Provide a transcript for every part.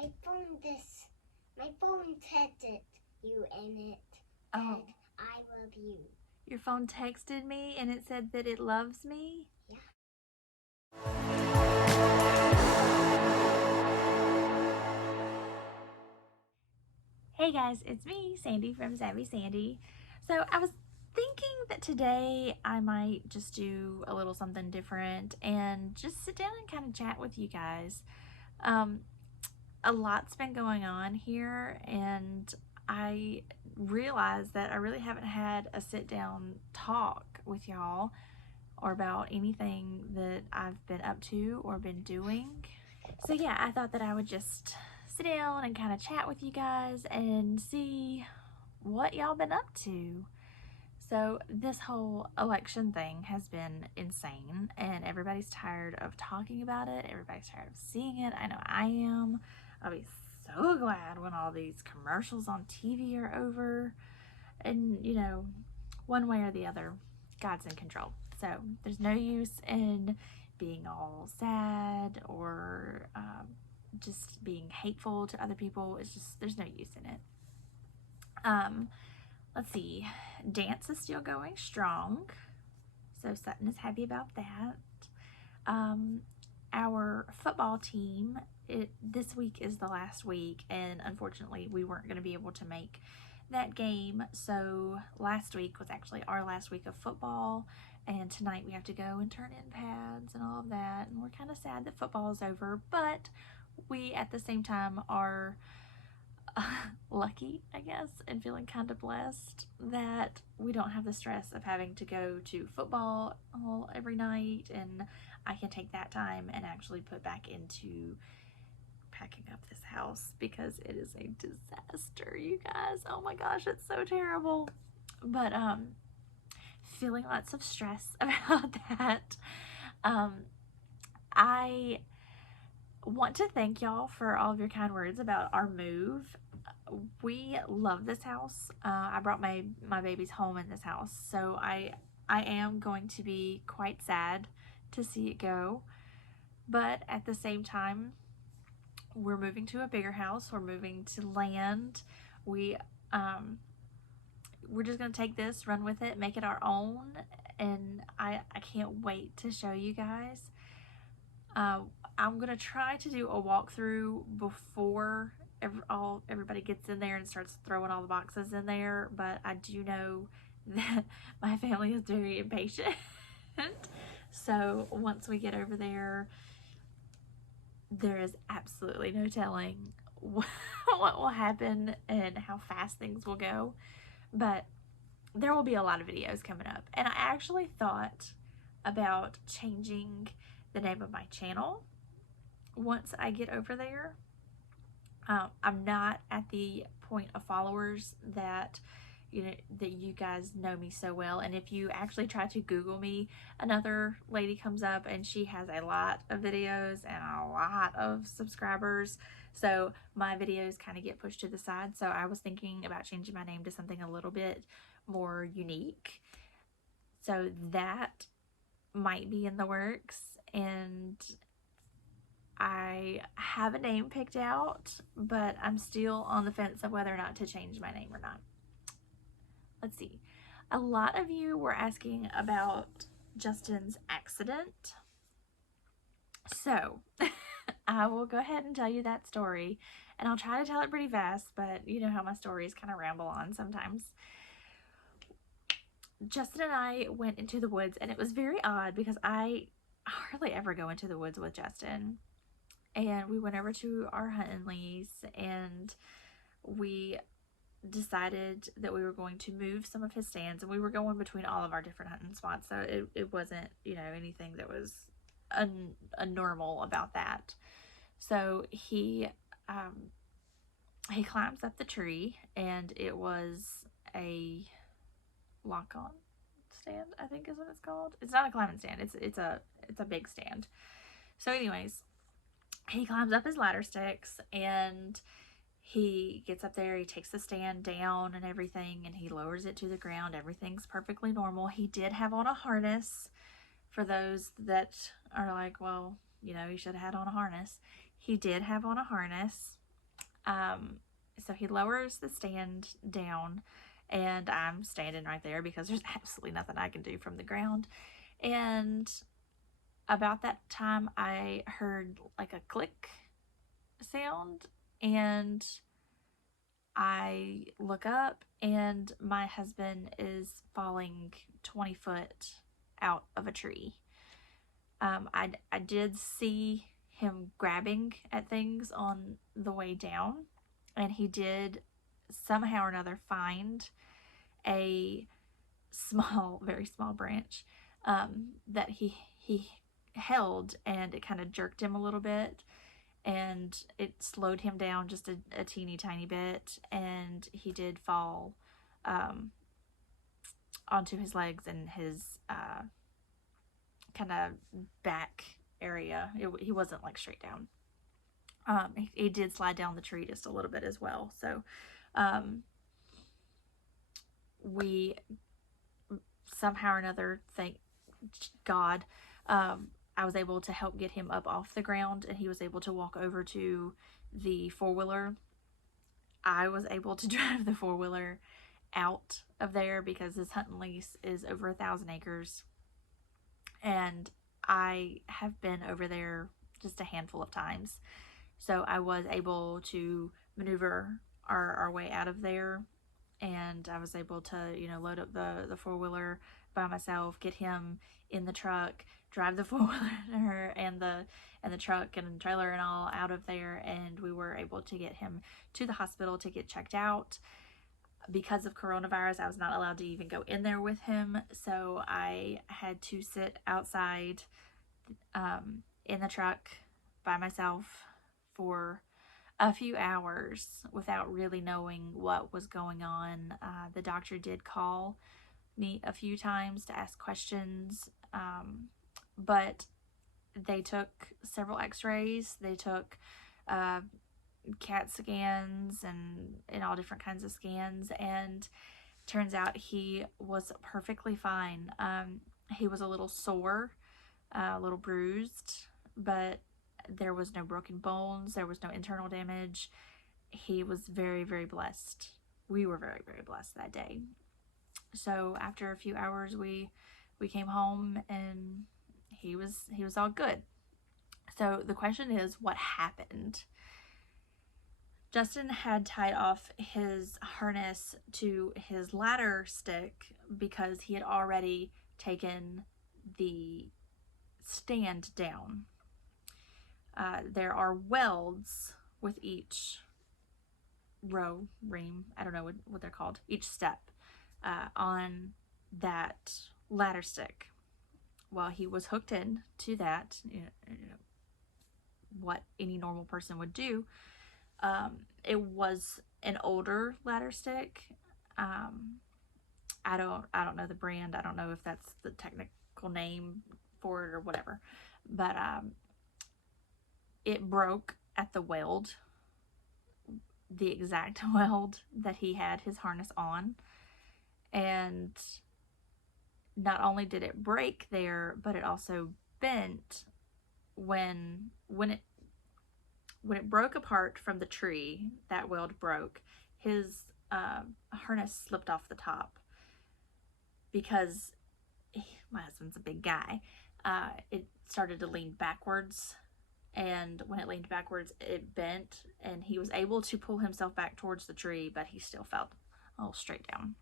my phone texted you in it. Oh. Said, I love you. Your phone texted me and it said that it loves me? Yeah. Hey guys, it's me, Sandy from Savvy Sandy. So I was thinking that today I might just do a little something different and just sit down and kind of chat with you guys. A lot's been going on here, and I realized that I really haven't had a sit down talk with y'all or about anything that I've been up to or been doing. So yeah, I thought that I would just sit down and kind of chat with you guys and see what y'all been up to. So this whole election thing has been insane, and everybody's tired of talking about it. Everybody's tired of seeing it. I know I am. I'll be so glad when all these commercials on TV are over. And, you know, one way or the other, God's in control. So there's no use in being all sad or just being hateful to other people. It's just, there's no use in it. Let's see. Dance is still going strong. So Sutton is happy about that. Our football team, this week is the last week, and unfortunately we weren't going to be able to make that game. So last week was actually our last week of football, and tonight we have to go and turn in pads and all of that, and we're kind of sad that football is over, but we at the same time are lucky, I guess, and feeling kind of blessed that we don't have the stress of having to go to football every night, and I can take that time and actually put back into packing up this house because it is a disaster, you guys. Oh my gosh, it's so terrible. But feeling lots of stress about that. I want to thank y'all for all of your kind words about our move. We love this house. I brought my babies home in this house, so I am going to be quite sad to see it go, but at the same time, we're moving to a bigger house. We're moving to land. We're just gonna take this, run with it, make it our own, and I can't wait to show you guys. I'm gonna try to do a walkthrough before everybody gets in there and starts throwing all the boxes in there, but I do know that my family is very impatient. So once we get over there, there is absolutely no telling what will happen and how fast things will go, but there will be a lot of videos coming up. And I actually thought about changing the name of my channel once I get over there. I'm not at the point of followers that you guys know me so well, and if you actually try to Google me, another lady comes up and she has a lot of videos and a lot of subscribers, so my videos kind of get pushed to the side. So I was thinking about changing my name to something a little bit more unique, so that might be in the works, and I have a name picked out, but I'm still on the fence of whether or not to change my name or not. Let's see. A lot of you were asking about Justin's accident. So I will go ahead and tell you that story, and I'll try to tell it pretty fast, but you know how my stories kind of ramble on sometimes. Justin and I went into the woods, and it was very odd because I hardly ever go into the woods with Justin. And we went over to our hunting lease, and we decided that we were going to move some of his stands, and we were going between all of our different hunting spots, so it wasn't, you know, anything that was normal about that. So he climbs up the tree, and it was a lock-on stand, I think is what it's called. It's not a climbing stand, it's a big stand. So anyways, he climbs up his ladder sticks, and he gets up there, he takes the stand down and everything, and he lowers it to the ground. Everything's perfectly normal. He did have on a harness. For those that are like, well, you know, he should have had on a harness. He did have on a harness. So he lowers the stand down, and I'm standing right there because there's absolutely nothing I can do from the ground. And about that time, I heard like a click sound, and I look up, and my husband is falling 20 foot out of a tree. I did see him grabbing at things on the way down, and he did somehow or another find a small, very small branch that he held, and it kind of jerked him a little bit, and it slowed him down just a teeny tiny bit, and he did fall onto his legs and his kind of back area. He wasn't like straight down. He did slide down the tree just a little bit as well. So we somehow or another, thank God, I was able to help get him up off the ground, and he was able to walk over to the four-wheeler. I was able to drive the four-wheeler out of there because this hunting lease is over 1,000 acres, and I have been over there just a handful of times. So I was able to maneuver our way out of there, and I was able to, load up the four-wheeler by myself, get him in the truck, drive the four-wheeler and the truck and trailer and all out of there, and we were able to get him to the hospital to get checked out. Because of coronavirus, I was not allowed to even go in there with him, so I had to sit outside in the truck by myself for a few hours without really knowing what was going on. The doctor did call me a few times to ask questions, but they took several x-rays. They took CAT scans and all different kinds of scans, and turns out he was perfectly fine. He was a little sore, a little bruised, but there was no broken bones, there was no internal damage. He was very, very blessed. We were very, very blessed that day. So after a few hours, we came home, and he was all good. So the question is, what happened? Justin had tied off his harness to his ladder stick because he had already taken the stand down. There are welds with each ream, I don't know what they're called, each step on that ladder stick. While he was hooked in to that, what any normal person would do, it was an older ladder stick. I don't know the brand. I don't know if that's the technical name for it or whatever, but it broke at the weld, the exact weld that he had his harness on, and not only did it break there, but it also bent when it broke apart from the tree. That weld broke. His harness slipped off the top because my husband's a big guy. It started to lean backwards, and when it leaned backwards, it bent, and he was able to pull himself back towards the tree, but he still fell straight down.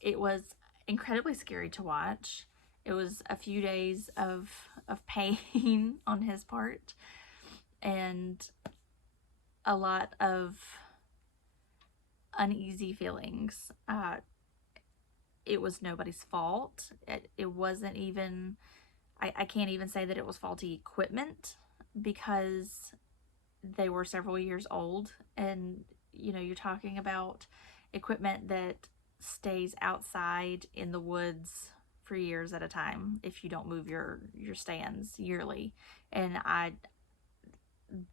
It was incredibly scary to watch. It was a few days of pain on his part, and a lot of uneasy feelings. It was nobody's fault. It wasn't even, I can't even say that it was faulty equipment, because they were several years old, and you're talking about equipment that stays outside in the woods for years at a time if you don't move your stands yearly. And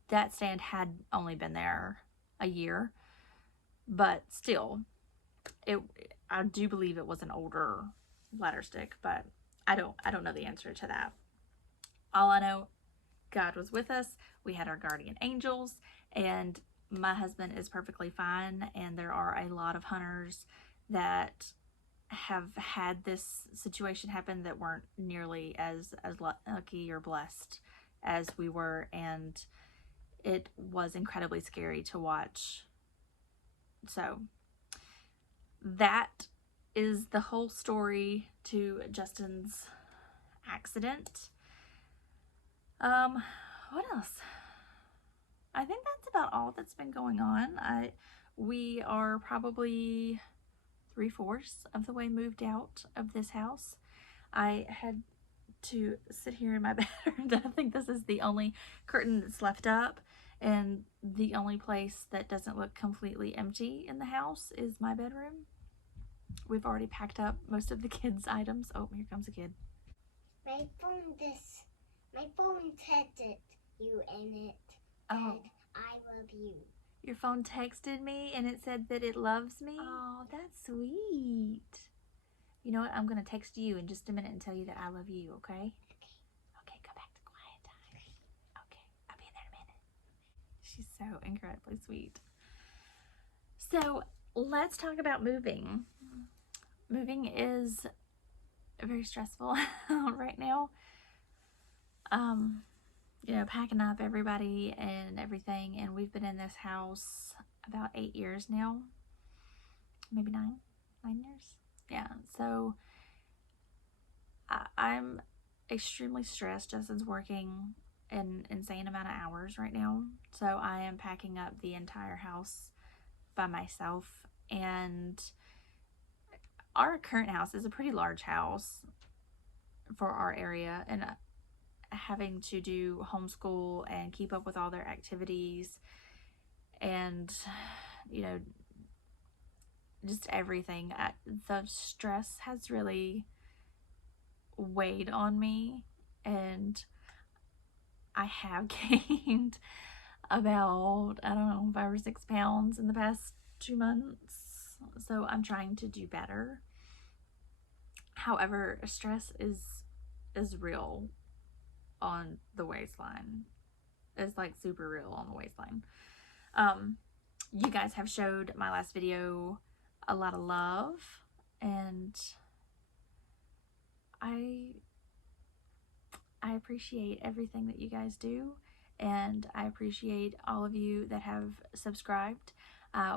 that stand had only been there a year, but still, I do believe it was an older ladder stick, but I don't know the answer to that. All I know God was with us. We had our guardian angels, and my husband is perfectly fine. And there are a lot of hunters that have had this situation happen that weren't nearly as lucky or blessed as we were, and it was incredibly scary to watch. So that is the whole story to Justin's accident. What else? I think that's about all that's been going on. We are probably 3/4 of the way moved out of this house. I had to sit here in my bedroom. I think this is the only curtain that's left up, and the only place that doesn't look completely empty in the house is my bedroom. We've already packed up most of the kids' items. Oh, here comes a kid. My phone texted you in it. Oh. Said, I love you. Your phone texted me and it said that it loves me? Oh, that's sweet. You know what? I'm going to text you in just a minute and tell you that I love you, okay? Okay, go back to quiet time. Okay, I'll be in there in a minute. She's so incredibly sweet. So, let's talk about moving. Moving is very stressful right now. You know, packing up everybody and everything, and we've been in this house about 8 years now, maybe 9 years. Yeah, so I'm extremely stressed. Justin's working an insane amount of hours right now, so I am packing up the entire house by myself. And our current house is a pretty large house for our area, and having to do homeschool and keep up with all their activities and, you know, just everything. The stress has really weighed on me, and I have gained about, I don't know, 5 or 6 pounds in the past 2 months. So I'm trying to do better. However, stress is real on the waistline. It's like super real on the waistline. You guys have showed my last video a lot of love, and I appreciate everything that you guys do, and I appreciate all of you that have subscribed.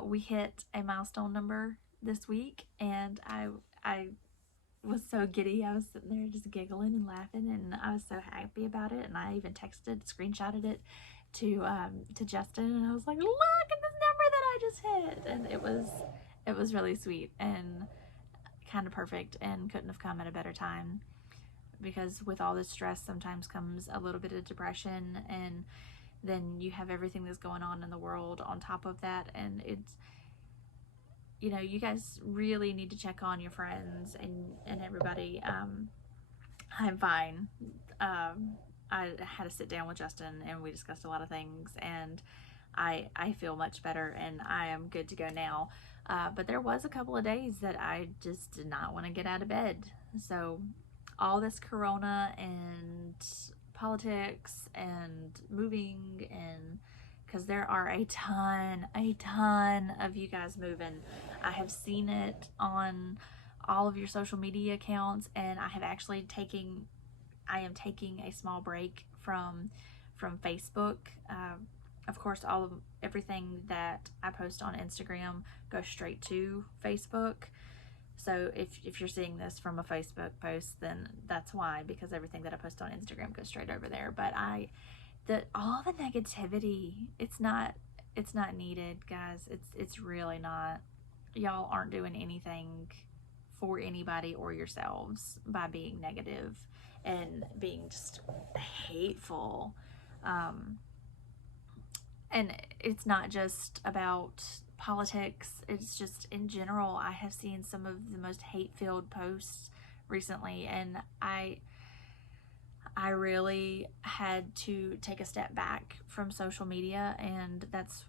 We hit a milestone number this week, and I was so giddy. I was sitting there just giggling and laughing, and I was so happy about it. And I even screenshotted it to Justin, and I was like, "Look at this number that I just hit!" And it was really sweet and kind of perfect, and couldn't have come at a better time. Because with all this stress, sometimes comes a little bit of depression, and then you have everything that's going on in the world on top of that, and it's, you know, you guys really need to check on your friends and everybody. I'm fine. I had to sit down with Justin, and we discussed a lot of things, and I feel much better, and I am good to go now. But there was a couple of days that I just did not want to get out of bed. So all this corona and politics and moving, and because there are a ton of you guys moving. I have seen it on all of your social media accounts, and I am taking a small break from Facebook. Of course, everything that I post on Instagram goes straight to Facebook. So if you're seeing this from a Facebook post, then that's why, because everything that I post on Instagram goes straight over there. But all the negativity, it's not needed, guys. It's really not. Y'all aren't doing anything for anybody or yourselves by being negative and being just hateful. And it's not just about politics, it's just in general. I have seen some of the most hate-filled posts recently, and I really had to take a step back from social media. And that's,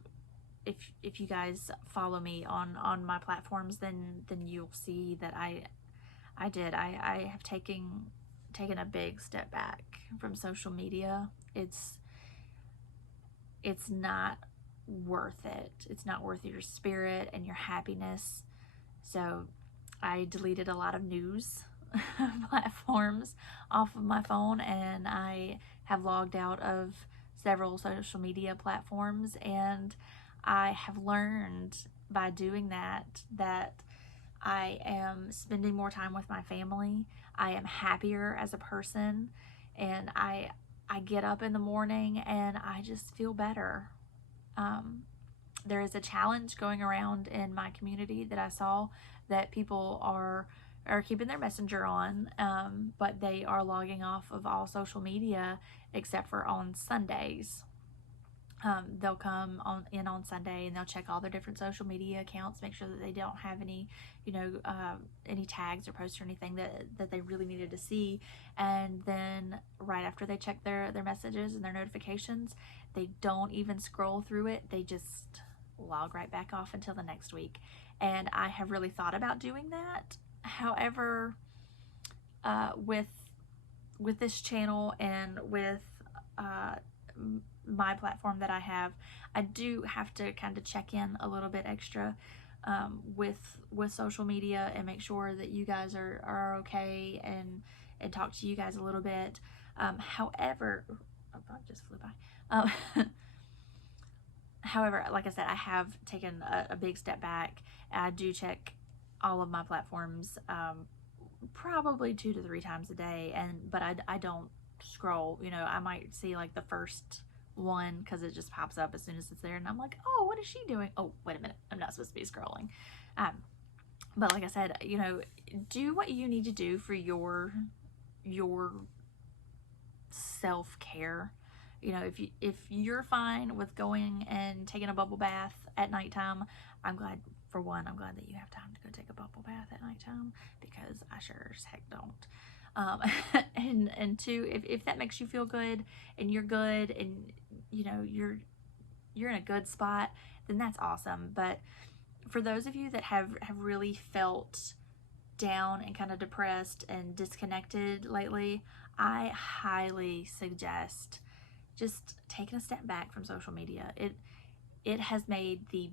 if you guys follow me on my platforms, then you'll see that I have taken a big step back from social media, it's not worth it. It's not worth your spirit and your happiness. So I deleted a lot of news platforms off of my phone, and I have logged out of several social media platforms, and I have learned by doing that I am spending more time with my family. I am happier as a person, and I get up in the morning and I just feel better. There is a challenge going around in my community that I saw, that people are keeping their messenger on, but they are logging off of all social media except for on Sundays. They'll come in on Sunday and they'll check all their different social media accounts, make sure that they don't have any, any tags or posts or anything that they really needed to see. And then right after they check their messages and their notifications, they don't even scroll through it. They just log right back off until the next week. And I have really thought about doing that. However, with this channel and with my platform that I have, I do have to kind of check in a little bit extra with social media and make sure that you guys are okay, and talk to you guys a little bit. However, I just flew by. However, like I said, I have taken a big step back. I do check all of my platforms probably 2 to 3 times a day, but I don't scroll. I might see like the first one because it just pops up as soon as it's there, and I'm like, oh, what is she doing? Oh, wait a minute, I'm not supposed to be scrolling. But like I said, do what you need to do for your self-care. If you're fine with going and taking a bubble bath at nighttime, I'm glad that you have time to go take a bubble bath at nighttime, because I sure as heck don't. And two, if that makes you feel good and you're good and you're in a good spot, then that's awesome. But for those of you that have really felt down and kind of depressed and disconnected lately, I highly suggest just taking a step back from social media. It has made the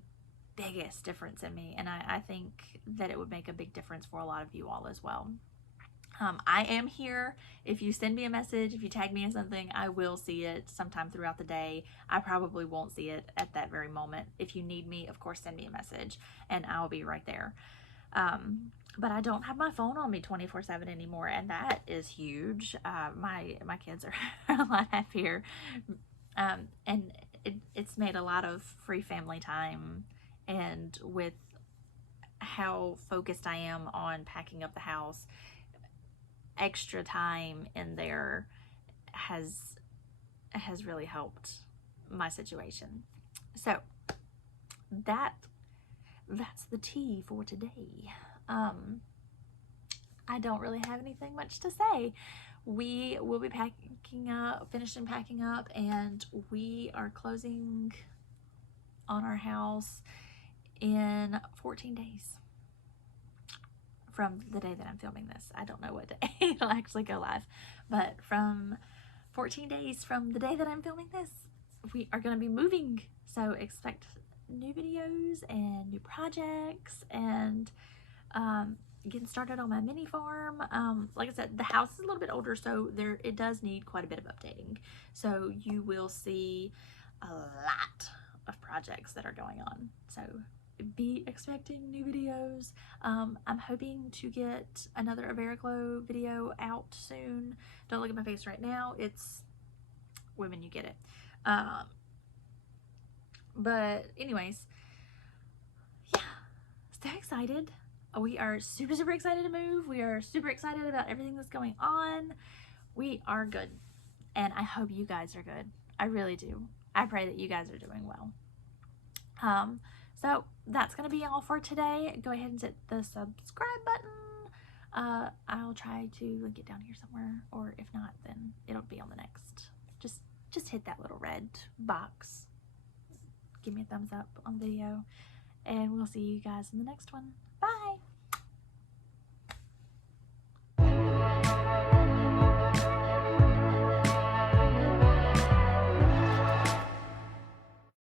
biggest difference in me, and I think that it would make a big difference for a lot of you all as well. I am here. If you send me a message, if you tag me in something, I will see it sometime throughout the day. I probably won't see it at that very moment. If you need me, of course, send me a message and I'll be right there. But I don't have my phone on me 24/7 anymore, and that is huge. My kids are a lot happier, and it's made a lot of free family time, and with how focused I am on packing up the house, extra time in there has really helped my situation. So that's the tea for today. I don't really have anything much to say. We will be finishing packing up, and we are closing on our house in 14 days from the day that I'm filming this. I don't know what day it'll actually go live, but from 14 days from the day that I'm filming this, we are going to be moving. So expect new videos and new projects, and getting started on my mini farm. Like I said, the house is a little bit older, so it does need quite a bit of updating. So you will see a lot of projects that are going on. So be expecting new videos. I'm hoping to get another Avericlo video out soon. Don't look at my face right now. It's women, you get it. But anyways, yeah, so excited. We are super, super excited to move. We are super excited about everything that's going on. We are good. And I hope you guys are good. I really do. I pray that you guys are doing well. So that's going to be all for today. Go ahead and hit the subscribe button. I'll try to link it down here somewhere, or if not, then it'll be on the next. Just hit that little red box. Give me a thumbs up on the video, and we'll see you guys in the next one. Bye!